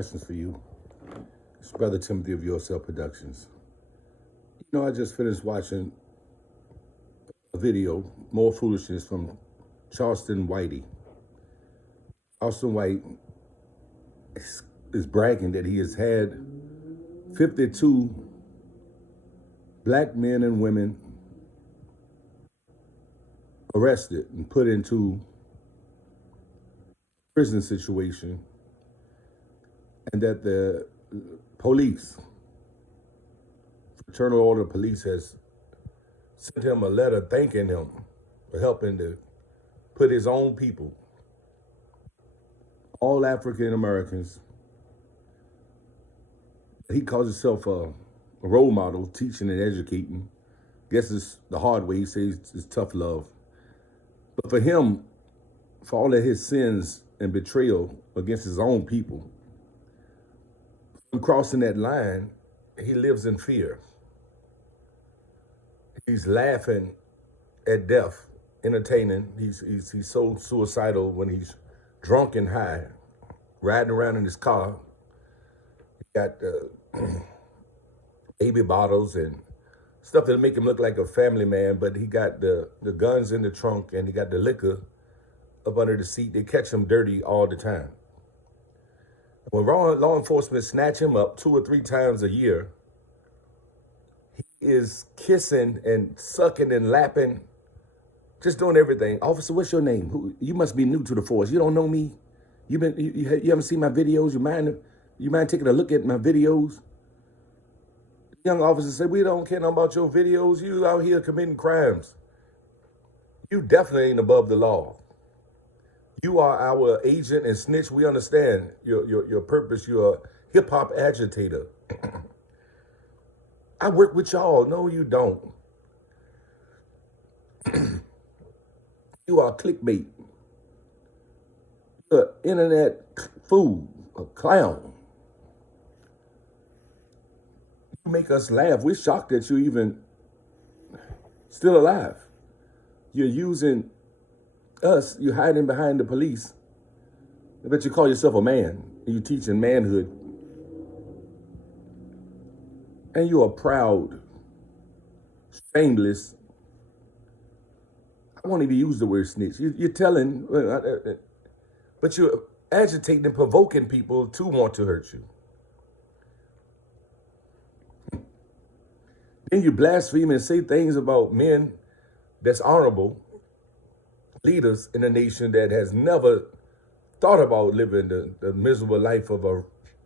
Questions for you. It's Brother Timothy of Yourself Productions. You know, I just finished watching a video, More Foolishness, from Charleston Whitey. Charleston White is bragging that he has had 52 black men and women arrested and put into prison situation, and that the police, Fraternal Order of Police, has sent him a letter thanking him for helping to put his own people, all African Americans. He calls himself a role model, teaching and educating. Guess it's the hard way. He says it's tough love. But for him, for all of his sins and betrayal against his own people, from crossing that line, he lives in fear. He's laughing at death, entertaining. He's so suicidal when he's drunk and high, riding around in his car. He got baby bottles and stuff that make him look like a family man, but he got the guns in the trunk and he got the liquor up under the seat. They catch him dirty all the time. When law enforcement snatch him up 2 or 3 times a year, he is kissing and sucking and lapping, just doing everything. Officer, what's your name? You must be new to the force. You don't know me. You haven't seen my videos. You mind taking a look at my videos? Young officer said, we don't care about your videos. You out here committing crimes. You definitely ain't above the law. You are our agent and snitch. We understand your purpose. You're a hip-hop agitator. I work with y'all. No, you don't. You are clickbait. You're an internet fool, a clown. You make us laugh. We're shocked that you're even still alive. You're using us, you're hiding behind the police. I bet you call yourself a man, and you're teaching manhood. And you are proud, shameless. I won't even use the word snitch. You're telling, but you're agitating and provoking people to want to hurt you. Then you blaspheme and say things about men that's honorable, leaders in a nation that has never thought about living the miserable life of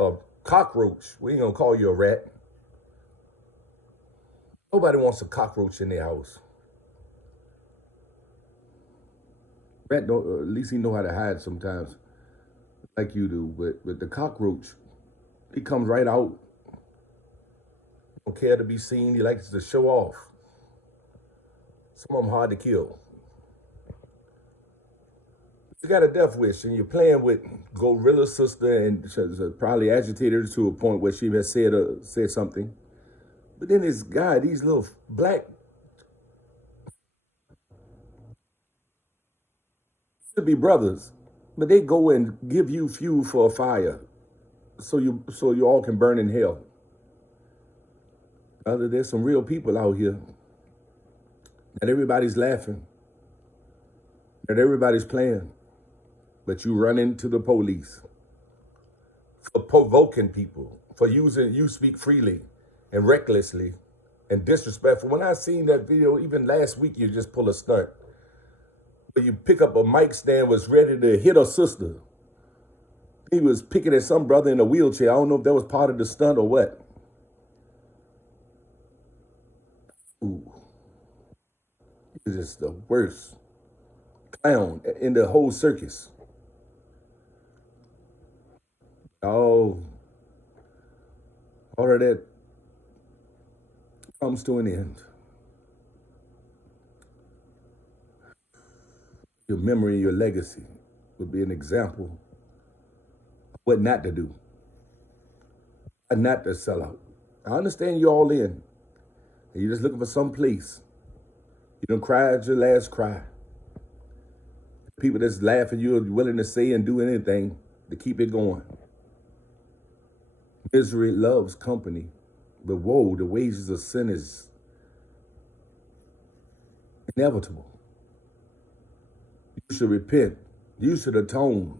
a cockroach. We ain't gonna call you a rat. Nobody wants a cockroach in their house. Rat don't, at least he know how to hide sometimes, like you do. But the cockroach, he comes right out. Don't care to be seen. He likes to show off. Some of them hard to kill. You got a death wish and you're playing with Gorilla's sister, and she's probably agitated her to a point where she has said something. But then this guy, these little black, should be brothers, but they go and give you fuel for a fire so you all can burn in hell. There's some real people out here. Not everybody's laughing. Not everybody's playing. But you run into the police for provoking people, for using you speak freely and recklessly and disrespectful. When I seen that video, even last week, you just pull a stunt. But you pick up a mic stand, was ready to hit a sister. He was picking at some brother in a wheelchair. I don't know if that was part of the stunt or what. Ooh. He's just the worst clown in the whole circus. Oh, all of that comes to an end. Your memory and your legacy would be an example of what not to do, and not to sell out. I understand you're all in, and you're just looking for some place. You done cried your last cry. People that's laughing, you're willing to say and do anything to keep it going. Misery loves company. But woe, the wages of sin is inevitable. You should repent. You should atone.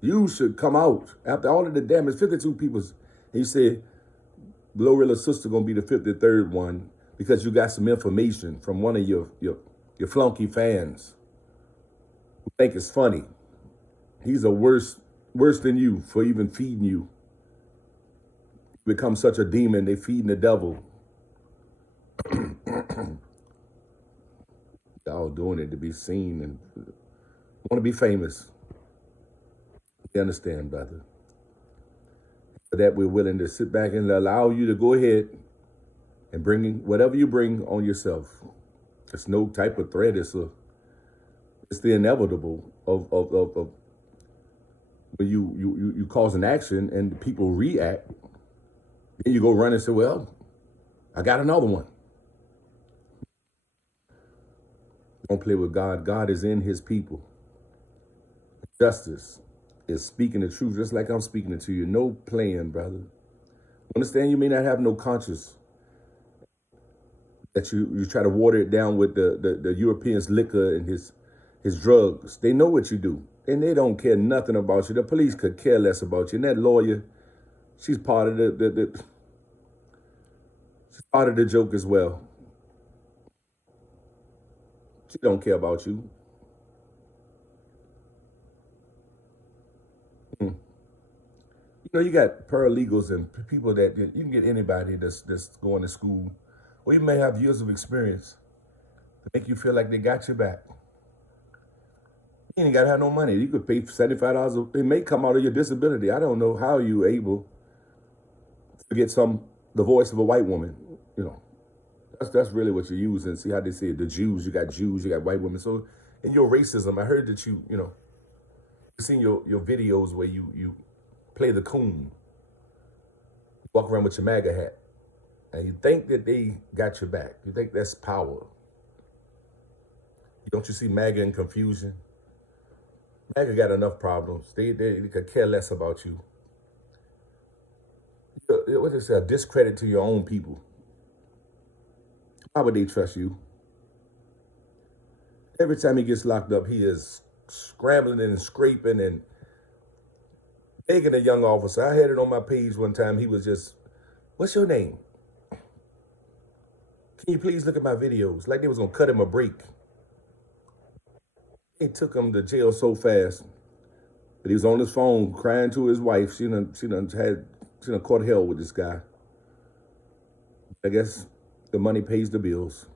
You should come out. After all of the damage, 52 people, and you say, Glorilla's sister gonna be the 53rd one because you got some information from one of your flunky fans who think it's funny. He's a worse than you for even feeding you. Become such a demon, they feeding the devil. Y'all doing it to be seen and want to be famous. You understand, brother? For that we're willing to sit back and allow you to go ahead and bring whatever you bring on yourself. It's no type of threat. It's the inevitable of when you cause an action and people react. Then you go run and say, well, I got another one. Don't play with God. God is in his people. Justice is speaking the truth just like I'm speaking it to you. No playing, brother. Understand you may not have no conscience. That you try to water it down with the Europeans' liquor and his drugs. They know what you do. And they don't care nothing about you. The police could care less about you. And that lawyer, she's part of she's part of the joke as well. She don't care about you. You know, you got paralegals and people that you can get anybody that's going to school, or you may have years of experience to make you feel like they got your back. You ain't got to have no money. You could pay $75. It may come out of your disability. I don't know how you able to get the voice of a white woman. You know, that's really what you use. And see how they say it. The Jews, you got white women. So in your racism, I heard that you seen your videos where you play the coon, walk around with your MAGA hat, and you think that they got your back. You think that's power. Don't you see MAGA in confusion? MAGA got enough problems. They could care less about you. What they say, a discredit to your own people. Why would they trust you? Every time he gets locked up, he is scrambling and scraping and begging a young officer. I had it on my page one time. He was just, what's your name? Can you please look at my videos? Like they was going to cut him a break. They took him to jail so fast. But he was on his phone crying to his wife. She done caught hell with this guy. I guess the money pays the bills.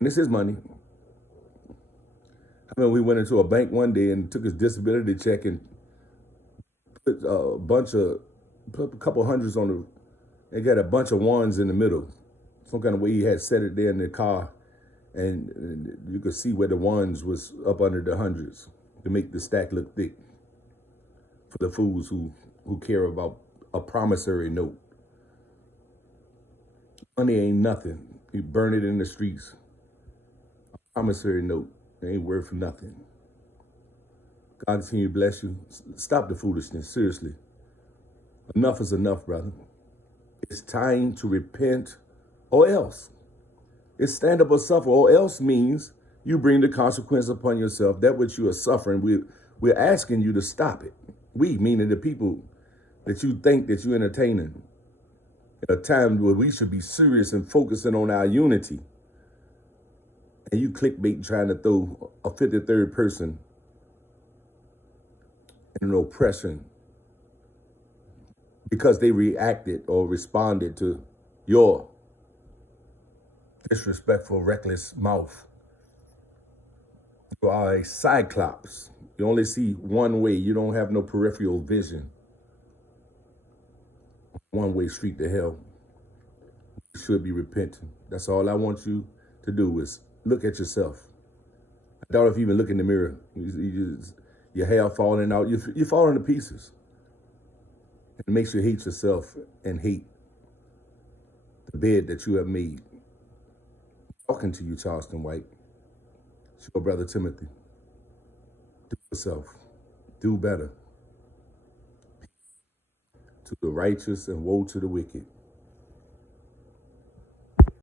And this is money. I mean, we went into a bank one day and took his disability check and put a couple hundreds on they got a bunch of ones in the middle. Some kind of way he had set it there in the car. And you could see where the ones was up under the hundreds to make the stack look thick for the fools who care about a promissory note. Money ain't nothing. You burn it in the streets. A promissory note ain't worth nothing. God continue to bless you. Stop the foolishness, seriously. Enough is enough, brother. It's time to repent or else. It's stand up or suffer, or else means you bring the consequence upon yourself. That which you are suffering, we're asking you to stop it. We, meaning the people that you think that you're entertaining, at a time where we should be serious and focusing on our unity. And you clickbait trying to throw a 53rd person in an oppression because they reacted or responded to your disrespectful, reckless mouth. You are a cyclops. You only see one way. You don't have no peripheral vision. One way street to hell. You should be repenting. That's all I want you to do is look at yourself. I doubt if you even look in the mirror. Your hair falling out. You're falling to pieces. It makes you hate yourself and hate the bed that you have made. Talking to you, Charleston White. It's your brother Timothy. Do yourself. Do better. to the righteous and woe to the wicked.